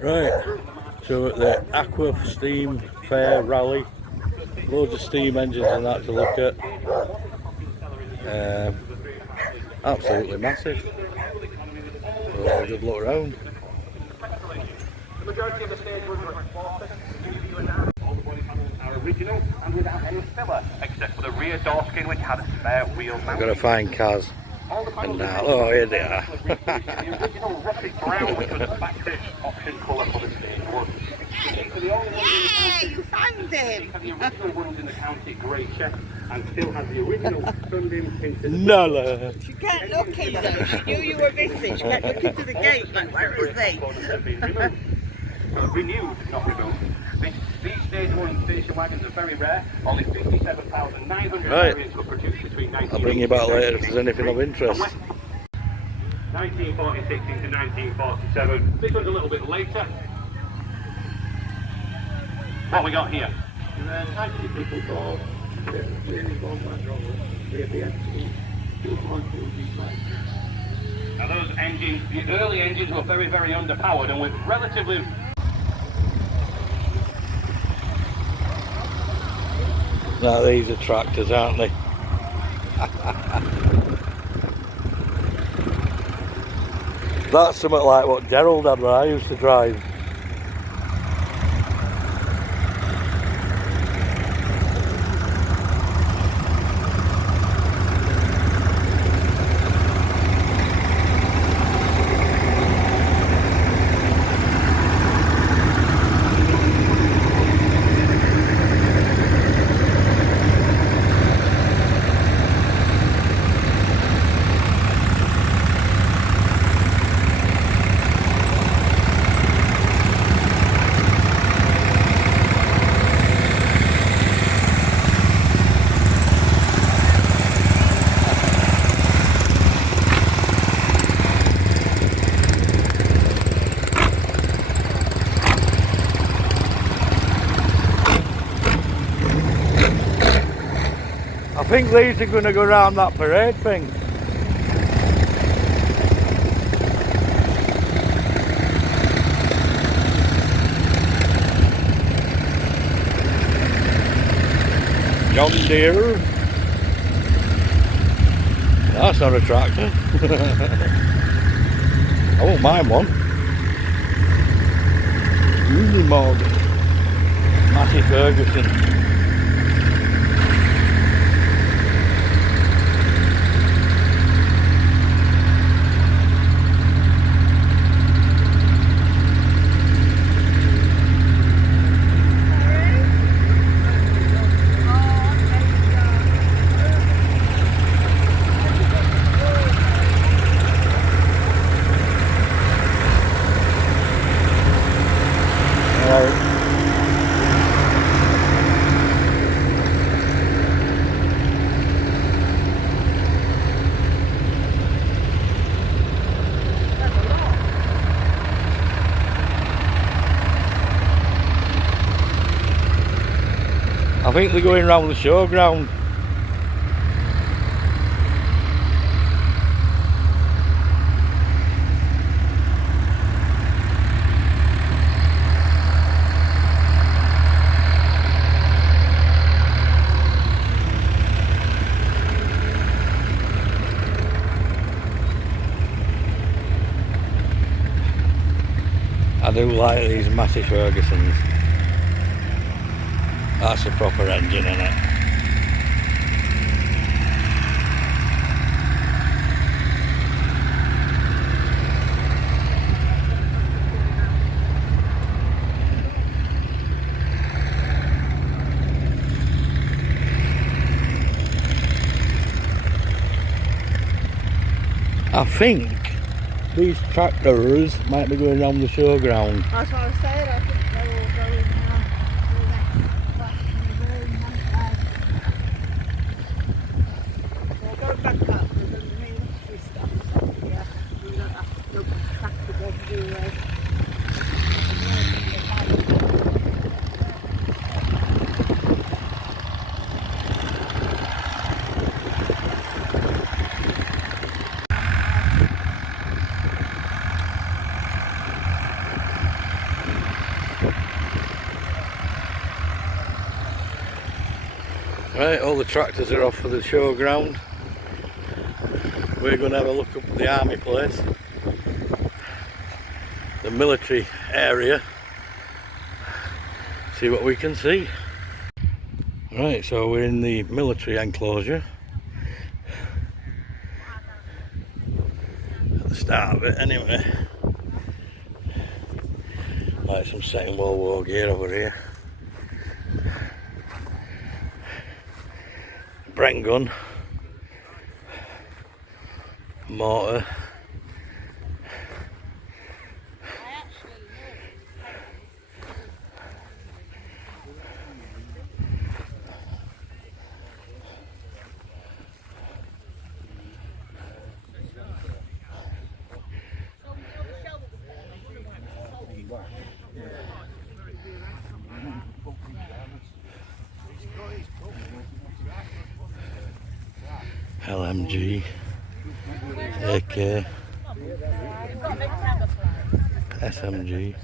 Right, so at the Ackworth Steam Fair Rally, loads of steam engines and that to look at. Absolutely massive. So have a good look around. The majority of the stage runs are exported. All the body panels are original and without any filler, except for the rear door skin which had a spare wheel mount. I've got to find Kaz and Narla. Oh, here they are. The original russet brown, which was a factory option colour for the stage one. Yeah, you found him! The original ones in the county grey check and still has the original sunbeam tinted. Narla. She kept looking though, she knew you were missing, she kept looking to the gate like, where is he? Renewed, not rebuilt. These stage one station wagons are very rare. Only 57,900 variants were produced between 1946 I'll bring you back later if there's anything of interest. 1946 into 1947. This one's a little bit later. What we got here? Now those engines, the early engines were very, very underpowered and with relatively... Now these are tractors, aren't they? That's something like what Gerald had when I used to drive. I think these are going to go around that parade thing. John Deere. That's not a tractor. I won't mind one. Unimog. Matty Ferguson. I think they're going round the showground. I do like these Massey Fergusons. That's a proper engine, isn't it? I think these tractors might be going around the showground. That's what I was saying, I think they're all going now. We'll go back up, there's a military stuff, so yeah, we don't have to look back again, do we? Right, all the tractors are off for the showground. We're going to have a look up at the army place, the military area, see what we can see. Right, so we're in the military enclosure. At the start of it anyway. Like some Second World War gear over here. Bren gun. Mortar. LMG, AK, SMG,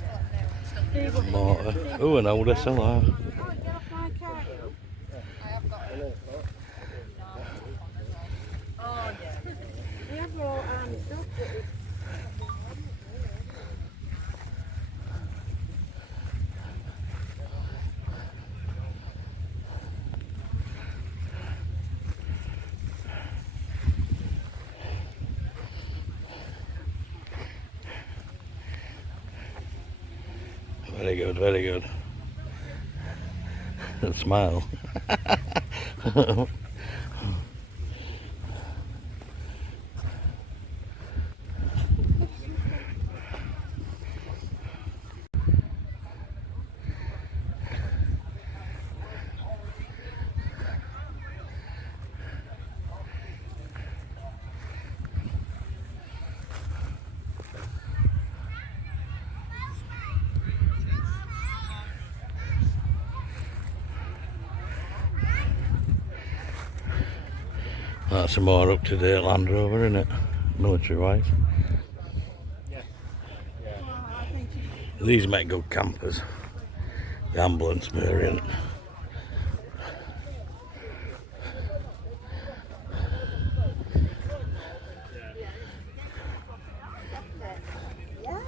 mortar. Oh, an old SLR. Very good, very good. Smile. That's a more up-to-date Land Rover, isn't it? Military-wise. These make good campers. The ambulance variant. Yeah,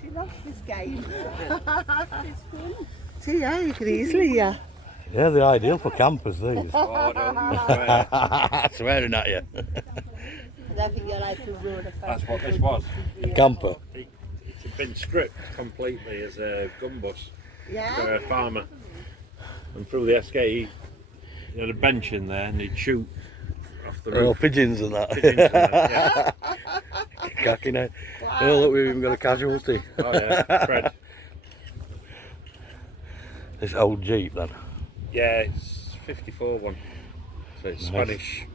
she loves this game. It's fun. See, yeah, you could easily, yeah. Yeah, they're ideal for campers, these. Oh, don't swear. Swearing at you. I think you like to road. That's what this was. A camper. It's been stripped completely as a gun bus Yeah. for a farmer. And through the SK, he had a bench in there and he'd shoot off the Oh, roof. pigeons and that. Pigeons and that, yeah. Cacking out. Oh, look, we've even got a casualty. Oh yeah, Fred. This old Jeep then. Yeah, it's 54 one. So it's Nice. Spanish.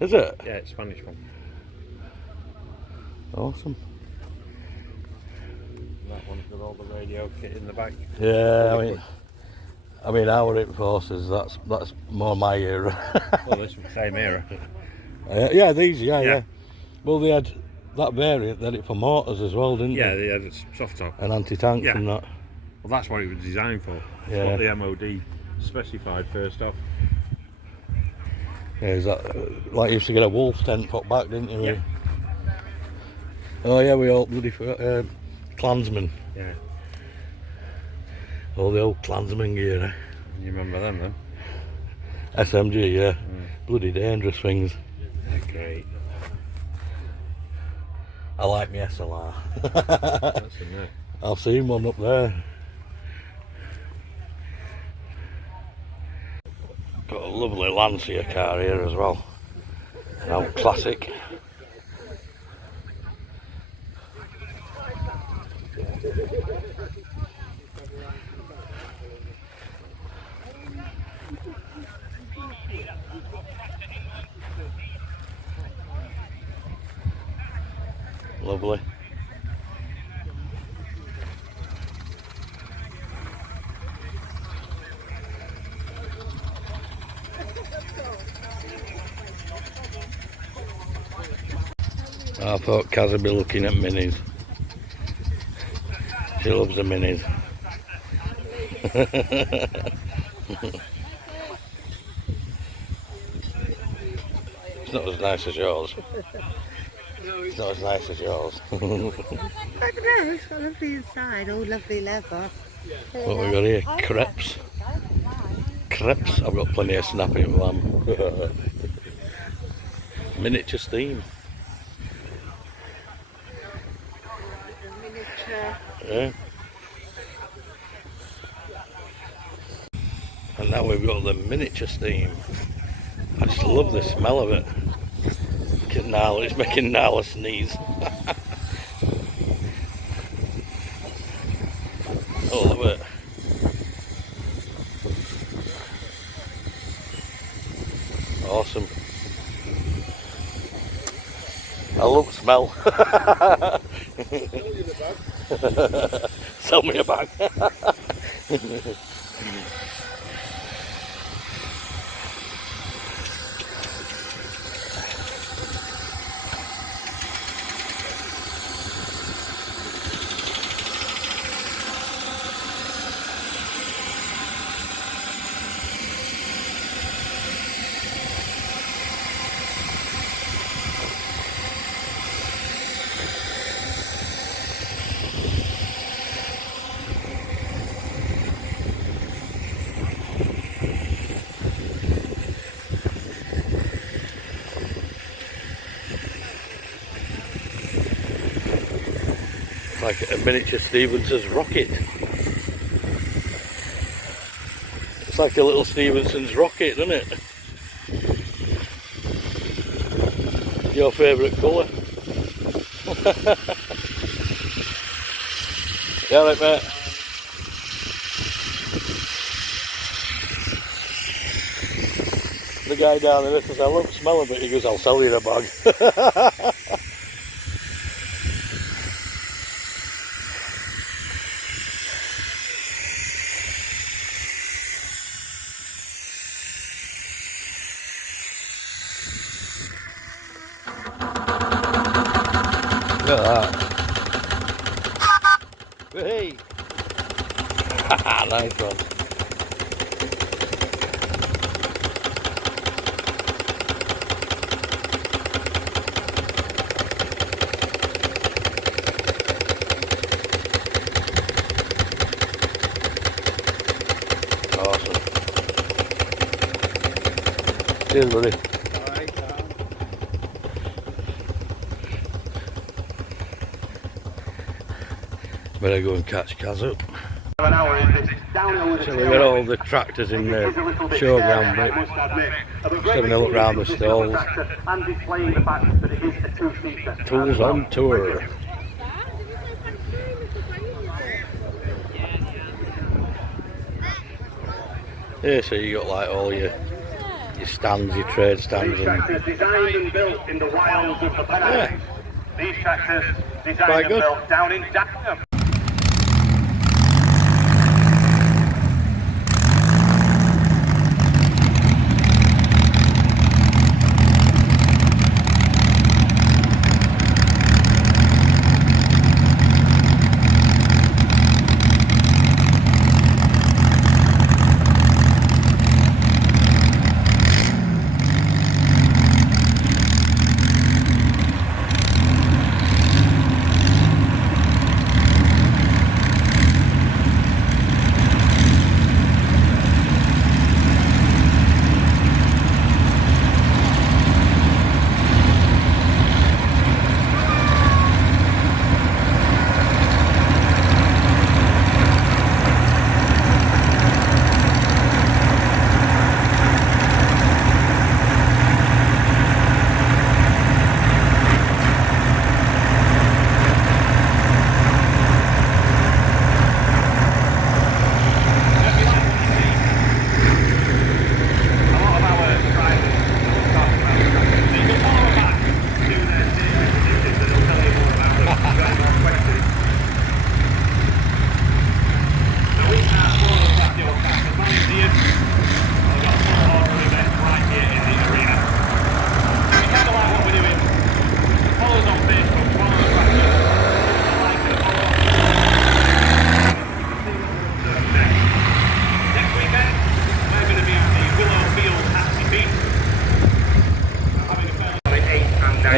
Is it? Yeah, it's Spanish one. Awesome. That one's got all the radio kit in the back. Yeah, I mean, our in forces. That's more my era. Well, this was the same era. Yeah, these. Yeah, Yeah. yeah. Well, they had that variant. They had it for mortars as well, didn't Yeah, they? they had a soft top. And anti-tanks Yeah. and that. Well, that's what it was designed for. That's Yeah. what the MOD specified first off. Yeah, is that like you used to get a wolf tent put back, didn't you? Yeah. Oh yeah, we all bloody forgot. Klansmen. Yeah. All the old Klansman gear. Eh? You remember them then? SMG, yeah. Bloody dangerous things. Great. I like my SLR. That's in there. I've seen one up there. Got a lovely Lancia car here as well. An old classic. Lovely. I thought Kaz would be looking at minis. She loves the minis. It's not as nice as yours. It's not as nice as yours. I don't know, it's got lovely inside, all lovely leather. What we got here? Crepes. Crepes. I've got plenty of snapping lamb. Miniature steam. Miniature. Yeah. And now we've got the miniature steam. I just love the smell of it. Look at Narla, it's making Narla sneeze. Oh, look at it. Awesome. I love the smell. Sell me a bag. Like a miniature Stevenson's rocket. It's like a little Stevenson's rocket, isn't it? Your favourite colour? Yeah, right, mate. The guy down there says, I love the smell of it. He goes, I'll sell you the bag. Look at that. Hey! Nice one. Awesome. Cheers, buddy. Better go and catch Kaz up. So we got all the tractors in the showground bit. Just having a look round the stalls. Tools on tour. Yeah, so you got like all your stands, your trade stands, and designed and built in the wilds of the Pennines. These tractors Quite designed and good. built down in Dagenham.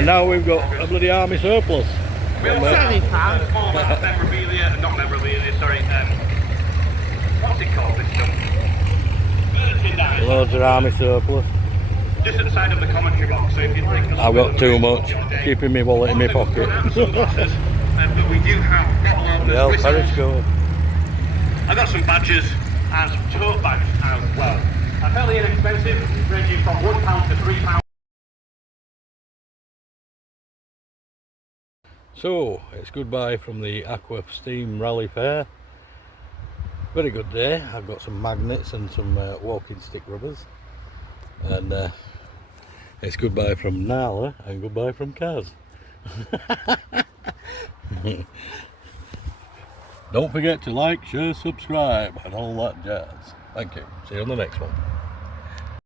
And now we've got a bloody army surplus. We also Sorry, have pal. small memorabilia, not memorabilia, sorry, what's it called, this stuff? Merchandise. Loads of army surplus. Just at the side of the commentary box, so if you'd like I've got too much, keeping my wallet in my pocket. Sunglasses, but we do have bottle openers, Yeah, whistles. periscope. I've got some badges and some tote bags as well. Fairly inexpensive, ranging from £1 to £3. So, it's goodbye from the Ackworth Steam Rally Fair. Very good day. I've got some magnets and some walking stick rubbers. And it's goodbye from Narla and goodbye from Kaz. Don't forget to like, share, subscribe and all that jazz. Thank you. See you on the next one.